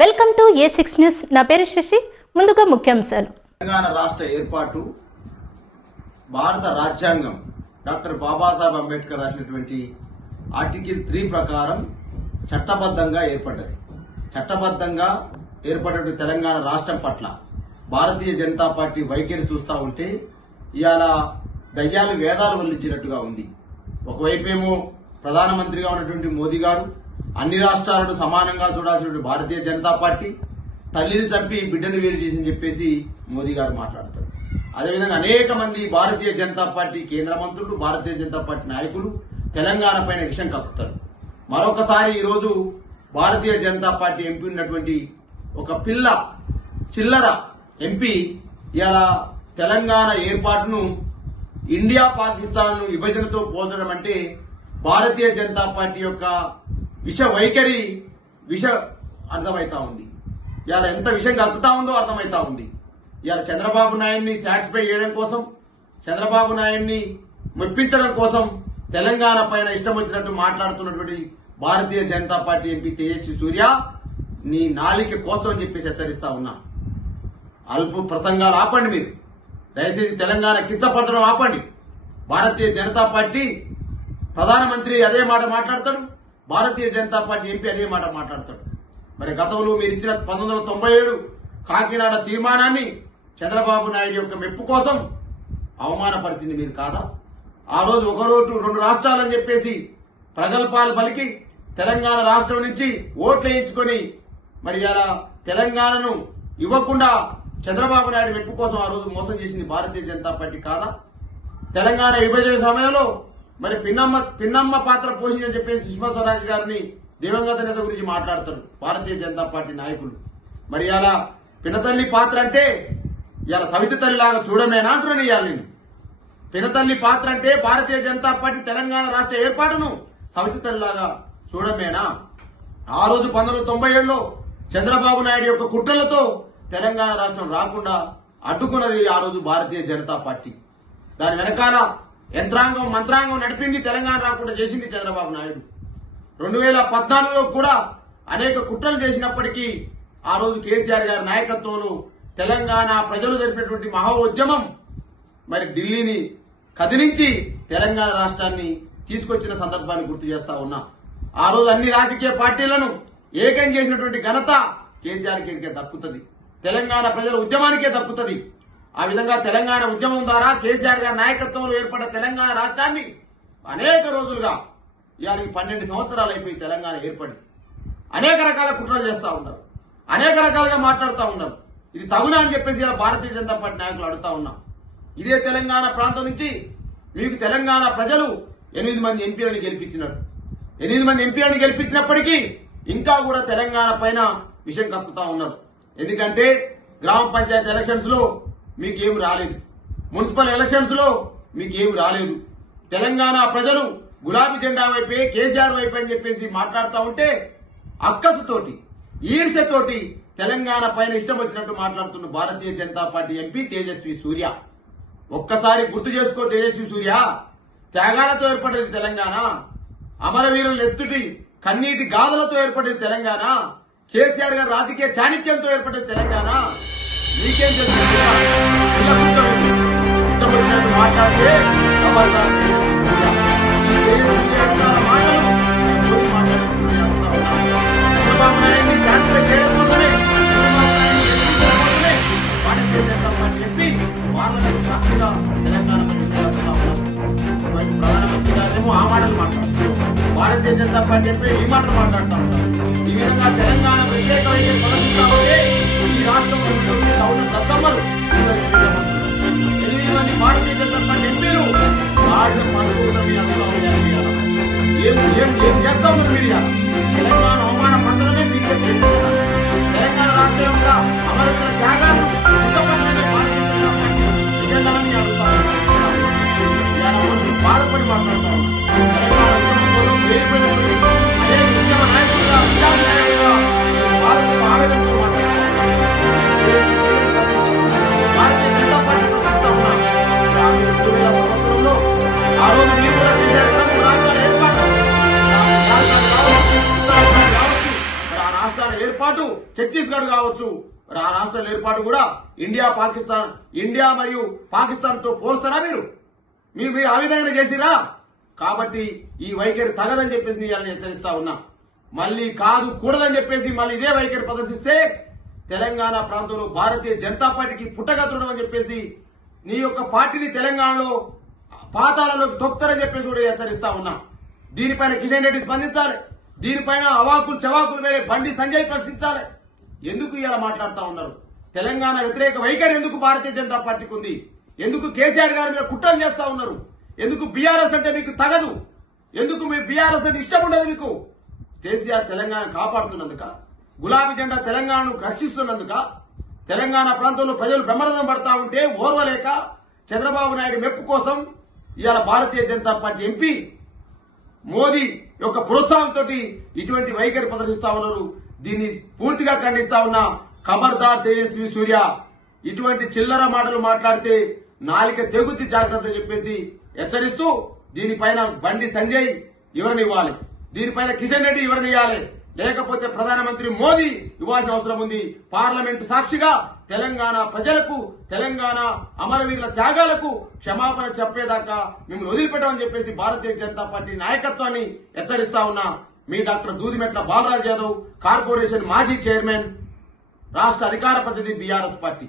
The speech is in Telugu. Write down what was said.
Welcome to A6 news. నా పేరు శశి. ముందుగా ముఖ్యాంశాలు. తెలంగాణ రాష్ట్ర ఏర్పాటు భారత రాజ్యాంగం డాక్టర్ బాబాసాహెబ్ అంబేద్కర్ రాసినటువంటి ఆర్టికల్ 3 ప్రకారం చట్టబద్ధంగా ఏర్పడ్డది. చట్టబద్ధంగా ఏర్పడిన తెలంగాణ రాష్ట్రం పట్ల భారతీయ జనతా పార్టీ వైఖరి చూస్తా ఉంటే ఇవాళ దయ్యాలు వేదాలు వల్లించినట్టుగా ఉంది. ఒకవైపేమో ప్రధానమంత్రిగా ఉన్నటువంటి మోదీ గారు అన్ని రాష్ట్రాలను సమానంగా చూడాల్సిన భారతీయ జనతా పార్టీ తల్లిని చంపి బిడ్డను వేరు చేసిందని చెప్పేసి మోదీ గారు మాట్లాడతారు. అదేవిధంగా అనేక మంది భారతీయ జనతా పార్టీ కేంద్ర మంత్రులు, భారతీయ జనతా పార్టీ నాయకులు తెలంగాణ పైన విషం కక్కుతారు. మరొకసారి ఈరోజు భారతీయ జనతా పార్టీ ఎంపీ ఉన్నటువంటి ఒక చిల్లర ఎంపీ ఇలా తెలంగాణ ఏర్పాటును ఇండియా పాకిస్తాన్ విభజనతో పోల్చడం అంటే భారతీయ జనతా పార్టీ యొక్క విష వైఖరి అర్థమైతా ఉంది. ఇవాళ ఎంత విషయం కక్కుతా ఉందో అర్థమైతా ఉంది. ఇవాళ చంద్రబాబు నాయుడిని సాటిస్ఫై చేయడం కోసం, చంద్రబాబు నాయుడిని మెప్పించడం కోసం తెలంగాణ పైన ఇష్టం వచ్చినట్టు మాట్లాడుతున్నటువంటి భారతీయ జనతా పార్టీ ఎంపీ తేజస్వి సూర్య నీ నాలిక కోసం అని చెప్పేసి హెచ్చరిస్తా ఉన్నా. అల్పు ప్రసంగాలు ఆపండి. మీరు దయచేసి తెలంగాణ కించపరచడం ఆపండి. భారతీయ జనతా పార్టీ ప్రధానమంత్రి అదే మాట మాట్లాడతాడు, భారతీయ జనతా పార్టీ ఎంపీ అదే మాట మాట్లాడతాడు. మరి గతంలో మీరు ఇచ్చిన 1997 కాకినాడ తీర్మానాన్ని చంద్రబాబు నాయుడు యొక్క మెప్పు కోసం అవమానపరిచింది మీరు కాదా? ఆ రోజు ఒక రోజు 2 రాష్ట్రాలని చెప్పేసి ప్రగల్భాలు పలికి తెలంగాణ రాష్ట్రం నుంచి ఓట్లు వేయించుకొని మరి అలా తెలంగాణను ఇవ్వకుండా చంద్రబాబు నాయుడు మెప్పు కోసం ఆ రోజు మోసం చేసింది భారతీయ జనతా పార్టీ కాదా? తెలంగాణ విభజన సమయంలో మరి పిన్నమ్మ పాత్ర పోషించని చెప్పేసి సుష్మా స్వరాజ్ గారిని దివంగత నేత గురించి మాట్లాడతారు భారతీయ జనతా పార్టీ నాయకులు. మరి అలా పినతల్లి పాత్ర అంటే ఇలా సవితి తల్లిలాగా చూడమేనా అంటున్నాను. ఇవాళ నేను పినతల్లి పాత్ర అంటే భారతీయ జనతా పార్టీ తెలంగాణ రాష్ట్ర ఏర్పాటును సవితి తల్లిలాగా చూడమేనా? ఆ రోజు 1997లో చంద్రబాబు నాయుడు యొక్క కుట్రలతో తెలంగాణ రాష్ట్రం రాకుండా అడ్డుకున్నది ఆ రోజు భారతీయ జనతా పార్టీ. దాని వెనకాల యంత్రాంగం మంత్రాంగం నడిపింది, తెలంగాణ రాకుండా చేసింది చంద్రబాబు నాయుడు. 2014లో కూడా అనేక కుట్రలు చేసినప్పటికీ ఆ రోజు కేసీఆర్ గారి నాయకత్వంలో తెలంగాణ ప్రజలు జరిపినటువంటి మహా ఉద్యమం మరి ఢిల్లీని కదిలించి తెలంగాణ రాష్ట్రాన్ని తీసుకొచ్చిన సందర్భాన్ని గుర్తు చేస్తా ఉన్నా. ఆ రోజు అన్ని రాజకీయ పార్టీలను ఏకం చేసినటువంటి ఘనత కేసీఆర్కే దక్కుతుంది, తెలంగాణ ప్రజల ఉద్యమానికే దక్కుతుంది. ఆ విధంగా తెలంగాణ ఉద్యమం ద్వారా కేసీఆర్ గారి నాయకత్వంలో ఏర్పడ్డ తెలంగాణ రాష్ట్రాన్ని అనేక రోజులుగా ఇవాళ 12 సంవత్సరాలు అయిపోయి తెలంగాణ ఏర్పడి అనేక రకాల కుట్రలు చేస్తా ఉన్నారు, అనేక రకాలుగా మాట్లాడుతూ ఉన్నారు. ఇది తగునా అని చెప్పేసి ఇలా భారతీయ జనతా పార్టీ నాయకులు అడుగుతా ఉన్నాం. ఇదే తెలంగాణ ప్రాంతం నుంచి మీకు తెలంగాణ ప్రజలు 8 మంది ఎంపీలను గెలిపించినారు. 8 మంది ఎంపీలను గెలిపించినప్పటికీ ఇంకా కూడా తెలంగాణ పైన విషయం కక్కుతా ఉన్నారు. ఎందుకంటే గ్రామ పంచాయతీ ఎలక్షన్స్ లో మీకు ఏమి రాలేదు, మున్సిపల్ ఎలక్షన్స్ లో మీకు ఏమి రాలేదు. తెలంగాణ ప్రజలు గులాబీ జెండా వైపే, కేసీఆర్ వైపే అని చెప్పేసి మాట్లాడుతూ ఉంటే అక్కసుతోటి ఈర్ష్యతోటి తెలంగాణ పైన ఇష్టం వచ్చినట్టు మాట్లాడుతున్న భారతీయ జనతా పార్టీ ఎంపీ తేజస్వి సూర్య ఒక్కసారి గుర్తు చేసుకో. తేజస్వి సూర్య త్యాగాలతో ఏర్పడేది తెలంగాణ, అమరవీరుల ఎత్తుటి కన్నీటి గాథలతో ఏర్పడేది తెలంగాణ, కేసీఆర్ గారి రాజకీయ చాణిక్యంతో ఏర్పడేది తెలంగాణ. నీకేం మాట్లాడితే చంద్రబాబు నాయుడిని శాంతిపై చేయడం కోసమే భారతీయ జనతా పార్టీ చెప్పి వాళ్ళని సాక్షిగా తెలంగాణ ప్రధానమంత్రి గారేమో ఆ మాటలు మాట్లాడుతున్నారు, భారతీయ జనతా పార్టీ చెప్పి ఈ మాటలు మాట్లాడుతూ ఉంటారు. ఈ విధంగా తెలంగాణ ప్రత్యేక వైద్యం కొనసాగుతా ఉంటే ఈ రాష్ట్రంలో దత్తమ్మలు 8 మంది భారతీయ జనతా పార్టీ ఎంపీలు ఏం చేస్తా ఉన్నారు మీరు? తెలంగాణ అవమాన పత్రమే బీజేపీ. తెలంగాణ రాష్ట్రం యొక్క అమరుల త్యాగాలను భారతీయ జనతా పార్టీ ఎజెండాలని అడుగుతా బాధపడి మాట్లాడుతా ఉద్యమ నాయకులుగా ఆవేదనతో భారతీయ జనతా పార్టీ ప్రస్తుతం ఉన్నా. 2000 సంవత్సరంలో ఆ రోజు మీరు కూడా చేశారు కదా, రాష్ట్రాల ఏర్పాటు ఛత్తీస్గఢ్ కావచ్చు, రాష్ట్రాల ఏర్పాటు కూడా ఇండియా మరియు పాకిస్తాన్ తో పోల్స్తారా మీరు ఆ విధంగా చేసిరా? కాబట్టి ఈ వైఖరి తగదని చెప్పేసి నేను హెచ్చరిస్తా ఉన్నా. మళ్ళీ కాదు కూడదని చెప్పేసి మళ్ళీ ఇదే వైఖరి ప్రదర్శిస్తే తెలంగాణ ప్రాంతంలో భారతీయ జనతా పార్టీకి పుట్టగతుడం అని చెప్పేసి నీ యొక్క పార్టీని తెలంగాణలో పాతాలలోకి తొక్కుతారని చెప్పేసి కూడా హెచ్చరిస్తా ఉన్నా. దీనిపైన కిషన్ రెడ్డి స్పందించాలి. దీనిపైన అవాకులు చవాకులు వేరే బండి సంజయ్ ప్రశ్నించాలి. ఎందుకు ఇలా మాట్లాడుతా ఉన్నారు? తెలంగాణ వ్యతిరేక వైఖరి ఎందుకు భారతీయ జనతా పార్టీకి ఉంది? ఎందుకు కేసీఆర్ గారి మీద కుట్రలు చేస్తా ఉన్నారు? ఎందుకు బీఆర్ఎస్ అంటే మీకు తగదు? ఎందుకు మీ బీఆర్ఎస్ అంటే ఇష్టం ఉండదు మీకు? కేసీఆర్ తెలంగాణ కాపాడుతున్నందుక, గులాబీ జెండా తెలంగాణను రక్షిస్తున్నందుక, తెలంగాణ ప్రాంతంలో ప్రజలు బ్రహ్మరథం పడతా ఉంటే ఓర్వలేక చంద్రబాబు నాయుడు మెప్పు కోసం ఇవాళ భారతీయ జనతా పార్టీ ఎంపీ మోదీ యొక్క ప్రోత్సాహంతో ఇటువంటి వైఖరి ప్రదర్శిస్తా ఉన్నారు. దీన్ని పూర్తిగా ఖండిస్తా ఉన్నా. ఖబర్దార్ తేజస్వి సూర్య, ఇటువంటి చిల్లర మాటలు మాట్లాడితే నాలిక తెగుద్ది జాగ్రత్త చెప్పేసి హెచ్చరిస్తూ దీనిపైన బండి సంజయ్ వివరణ దీనిపైన కిషన్ రెడ్డి వివరణ ఇవ్వాలి. లేకపోతే ప్రధానమంత్రి మోదీ ఇవ్వాల్సిన అవసరం ఉంది. పార్లమెంటు సాక్షిగా తెలంగాణ ప్రజలకు, తెలంగాణ అమరవీరుల త్యాగాలకు క్షమాపణ చెప్పేదాకా మిమ్మల్ని వదిలిపెట్టమని చెప్పేసి భారతీయ జనతా పార్టీ నాయకత్వాన్ని హెచ్చరిస్తా ఉన్నా. మీ డాక్టర్ దూదిమెట్ల బాలరాజ్ యాదవ్, కార్పొరేషన్ మాజీ చైర్మన్, రాష్ట్ర అధికార ప్రతినిధి బీఆర్ఎస్ పార్టీ.